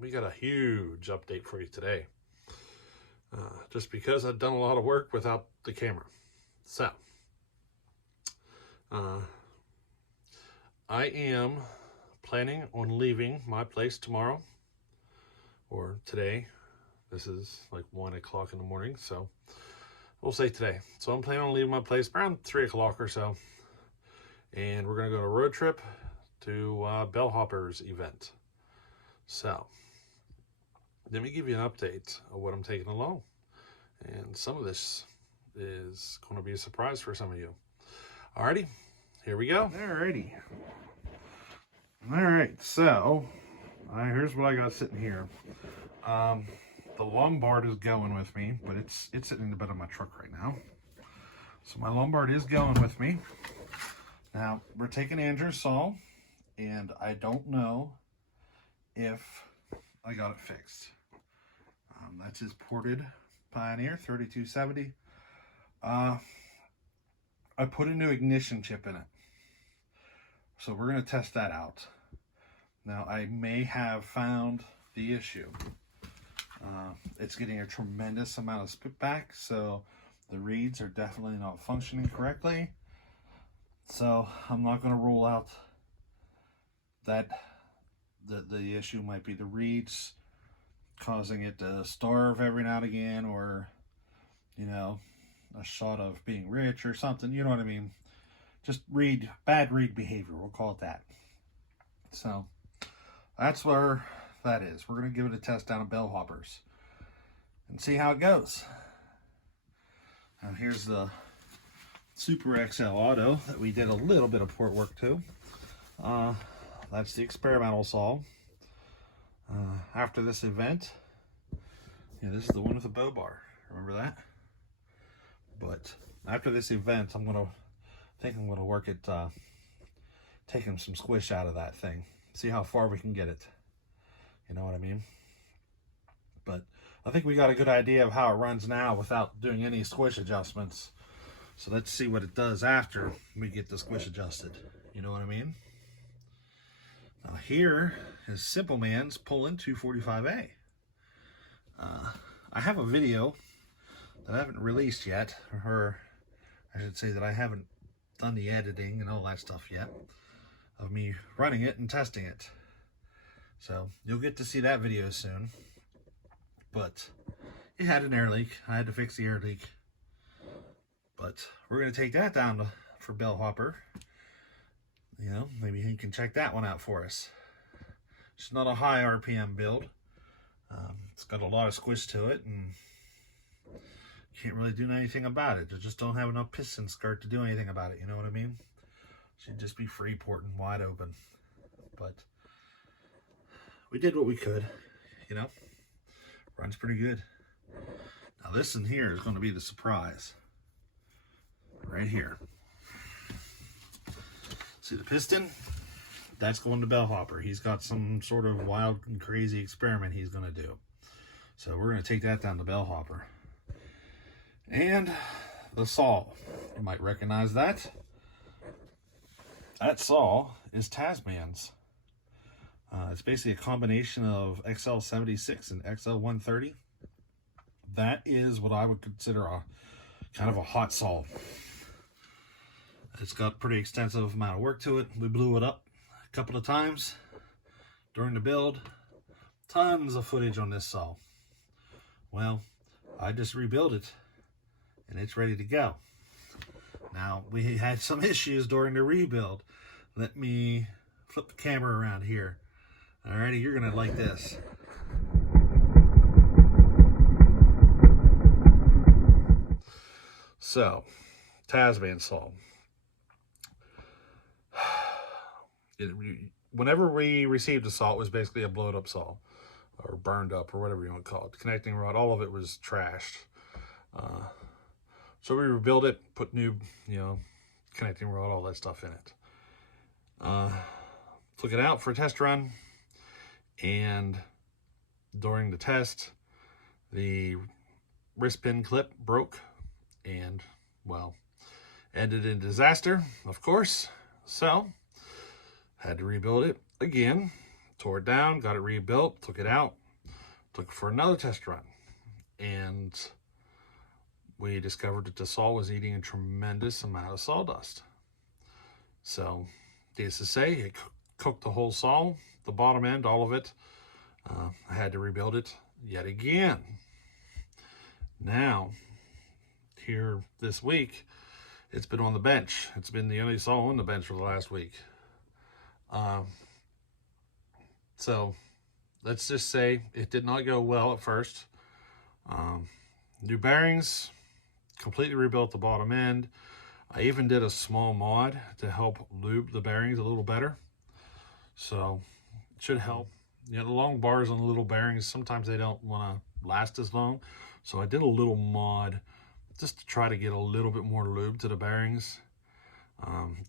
we got a huge update for you today. Just because I've done a lot of work without the camera. So, I am planning on leaving my place tomorrow or today. This is like 1 o'clock in the morning, so we'll say today. So I'm planning on leaving my place around 3 o'clock or so, and we're going to go on a road trip to Bellhopper's event. So let me give you an update of what I'm taking along, and some of this is going to be a surprise for some of you. Alrighty, here we go. Alrighty. Alright, so here's what I got sitting here. The Lombard is going with me, but it's sitting in the bed of my truck right now. So my Lombard is going with me. Now, we're taking Andrew's saw, and I don't know if I got it fixed. That's his ported Pioneer 3270. I put a new ignition chip in it. So we're going to test that out. Now, I may have found the issue. It's getting a tremendous amount of spitback, so the reeds are definitely not functioning correctly. So I'm not going to rule out that the issue might be the reeds causing it to starve every now and again, or, you know, a shot of being rich or something, you know what I mean? Just bad reed behavior, we'll call it that. So that's where that is. We're going to give it a test down at Bellhopper's and see how it goes. Now here's the Super XL Auto that we did a little bit of port work to. That's the experimental saw. After this event, yeah, this is the one with the bow bar. Remember that? But after this event, I'm gonna work at taking some squish out of that thing. See how far we can get it. You know what I mean? But I think we got a good idea of how it runs now without doing any squish adjustments. So let's see what it does after we get the squish adjusted. You know what I mean? Now here is Simple Man's Poulan 245A. I have a video that I haven't released yet, or I should say that I haven't done the editing and all that stuff yet, of me running it and testing it. So you'll get to see that video soon. But it had an air leak. I had to fix the air leak. But we're going to take that down for Bellhopper. You know, maybe he can check that one out for us. It's not a high RPM build. It's got a lot of squish to it, and can't really do anything about it. I just don't have enough piston skirt to do anything about it, you know what I mean? Should just be free porting wide open. But we did what we could, you know. Runs pretty good. Now this in here is going to be the surprise. Right here. See the piston? That's going to Bellhopper. He's got some sort of wild and crazy experiment he's going to do. So we're going to take that down to Bellhopper. And the saw. You might recognize that. That saw is Tasman's. It's basically a combination of XL76 and XL130. That is what I would consider a kind of a hot saw. It's got pretty extensive amount of work to it. We blew it up a couple of times during the build. Tons of footage on this saw. Well, I just rebuilt it and it's ready to go. Now, we had some issues during the rebuild. Let me flip the camera around here. Alrighty, you're gonna like this. So, Tasman saw. Whenever we received the saw, it was basically a blowed up saw, or burned up, or whatever you want to call it. The connecting rod, all of it was trashed. So we rebuilt it, put new, connecting rod, all that stuff in it. Took it out for a test run, and during the test, the wrist pin clip broke, and, well, ended in disaster, of course. So, had to rebuild it again, tore it down, got it rebuilt, took it out, took it for another test run. And we discovered that the saw was eating a tremendous amount of sawdust. So, needless to say, it cooked the whole saw, the bottom end, all of it. I had to rebuild it yet again. Now, here this week, it's been on the bench. It's been the only saw on the bench for the last week. So, let's just say it did not go well at first. New bearings, completely rebuilt the bottom end. I even did a small mod to help lube the bearings a little better. So it should help. You know, the long bars on the little bearings, sometimes they don't want to last as long. So I did a little mod just to try to get a little bit more lube to the bearings.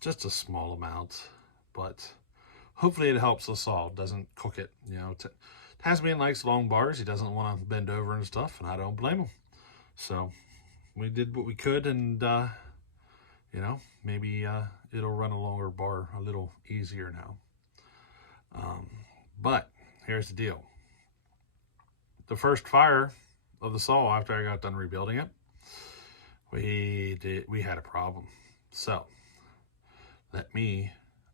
Just a small amount, but hopefully it helps the saw, doesn't cook it. You know, Tasman likes long bars. He doesn't want to bend over and stuff, and I don't blame him. So we did what we could, and you know, maybe it'll run a longer bar a little easier now. But here's the deal. The first fire of the saw after I got done rebuilding it, we had a problem. So I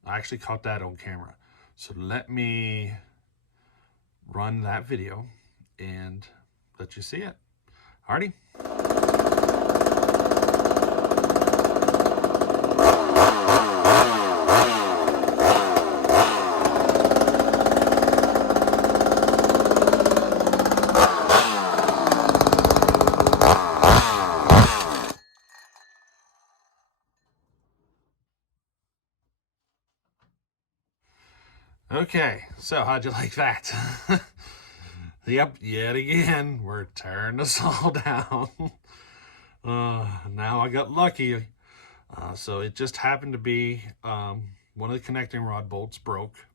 actually caught that on camera. So let me run that video and let you see it. Alrighty. Okay, so how'd you like that? Yep, yet again, we're tearing the saw down. Now I got lucky. So it just happened to be one of the connecting rod bolts broke,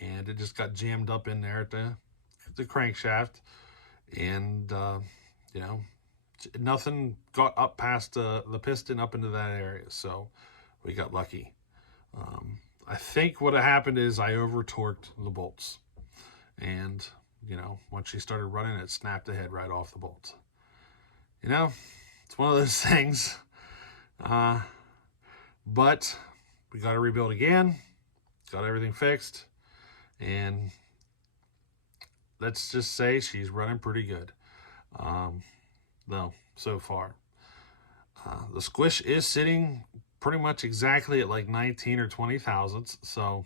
and it just got jammed up in there at the crankshaft, and you know, nothing got up past the piston up into that area, so we got lucky. I think what happened is I over torqued the bolts, and you know, once she started running, it snapped the head right off the bolts. You know, it's one of those things. But we got to rebuild again, got everything fixed, and let's just say she's running pretty good. No, so far. The squish is sitting pretty much exactly at like 19 or 20 thousandths, so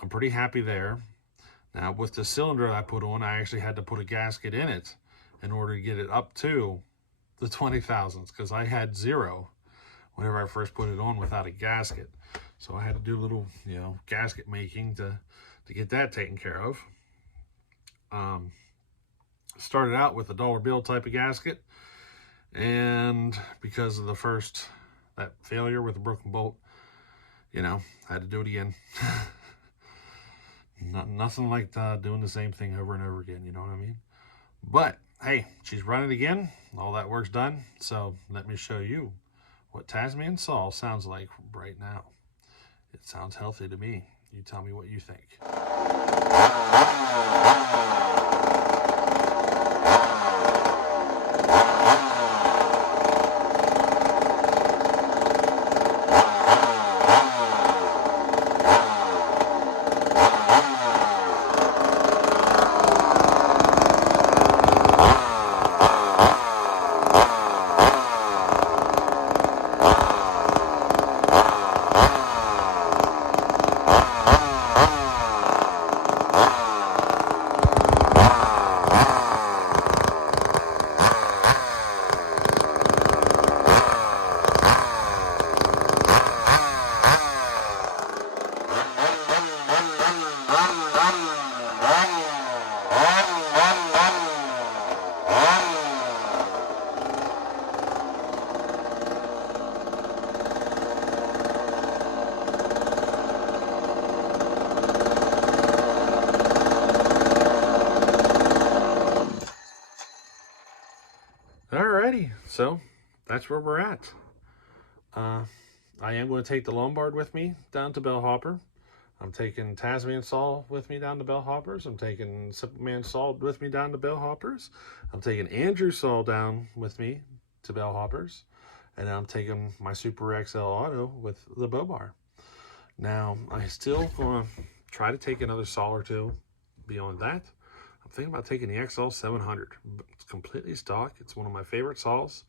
I'm pretty happy there. Now with the cylinder I put on, I actually had to put a gasket in it in order to get it up to the 20 thousandths, because I had 0 whenever I first put it on without a gasket. So I had to do a little, you know, gasket making to get that taken care of. Started out with a dollar bill type of gasket, and because of that failure with the broken bolt, you know, I had to do it again. Nothing like doing the same thing over and over again, you know what I mean? But hey, she's running again. All that work's done. So let me show you what Tasman saw sounds like right now. It sounds healthy to me. You tell me what you think. Alrighty, so that's where we're at. I am going to take the Lombard with me down to Bellhopper. I'm taking Tasman saw with me down to Bellhoppers. I'm taking Simpleman saw with me down to Bellhoppers. I'm taking Andrew saw down with me to Bellhoppers. And I'm taking my Super XL Auto with the Bow Bar. Now, I still going to try to take another saw or two beyond that. I'm thinking about taking the XL 700. It's completely stock. It's one of my favorite saws.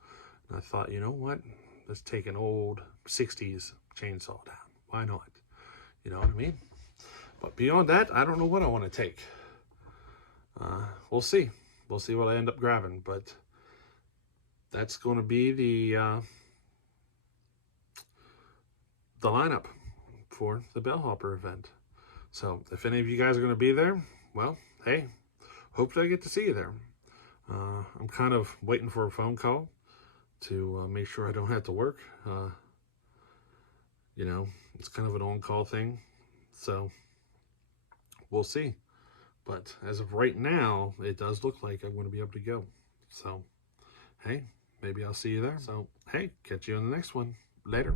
And I thought, you know what? Let's take an old 60s chainsaw down. Why not? You know what I mean? But beyond that, I don't know what I want to take. We'll see. We'll see what I end up grabbing. But that's going to be the lineup for the Bellhopper event. So if any of you guys are going to be there, well, hey, hope I get to see you there. I'm kind of waiting for a phone call to make sure I don't have to work. You know, it's kind of an on-call thing. So we'll see. But as of right now, it does look like I'm going to be able to go. So, hey, maybe I'll see you there. So, hey, catch you in the next one. Later.